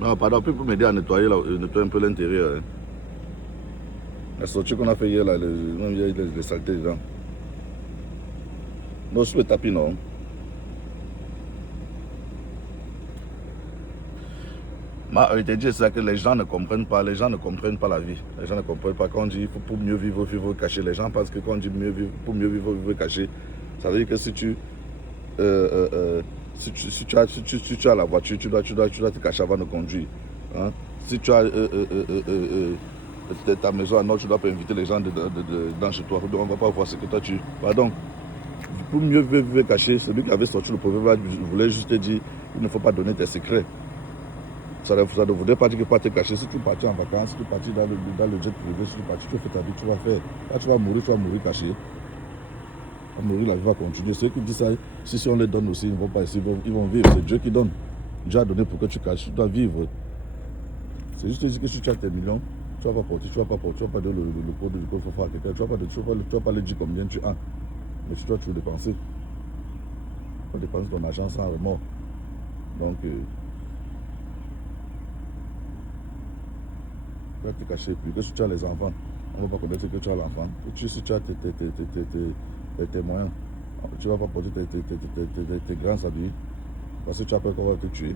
Non, pardon, puis pour m'aider à nettoyer, là, nettoyer un peu l'intérieur. Hein. La sortie qu'on a fait hier, là, il y a les saletés dedans. Non, sur le tapis, non. Je t'ai dit ça que les gens ne comprennent pas, les gens ne comprennent pas la vie. Les gens ne comprennent pas. Quand on dit pour mieux vivre, vivre caché, les gens pensent que quand on dit pour mieux vivre, vivre caché, ça veut dire que si tu si tu as la voiture, tu dois te cacher avant de conduire. Hein? Si tu as ta maison à Nord, tu dois pas inviter les gens dans chez toi. On ne va pas voir ce que toi tu. Pardon. Pour mieux vivre caché, celui qui avait sorti le proverbe voulait juste te dire il ne faut pas donner tes secrets. Ça ne voudrait pas dire que pas te cacher. Si tu es parti en vacances, si tu es parti dans le jet privé, si tu es parti, tu fais ta vie, tu vas faire. Là, tu vas mourir caché. À mourir, la vie va continuer. Ceux qui disent ça, si on les donne aussi, ils ne vont pas ici, ils vont vivre. C'est Dieu qui donne. Dieu a donné pour que tu caches, tu dois vivre. C'est juste dire que si tu as tes millions, tu ne vas pas porter, tu ne vas pas donner le code du coffre-fort à quelqu'un, tu ne vas pas lui dire combien tu as. Mais tu dois toujours dépenser. On dépense ton argent sans remords. Donc, tu vas te cacher. Puis que si tu as les enfants, on ne va pas connaître que tu as l'enfant. Si tu as tes moyens, tu ne vas pas porter tes grands habits. Parce que tu as peur qu'on va te tuer.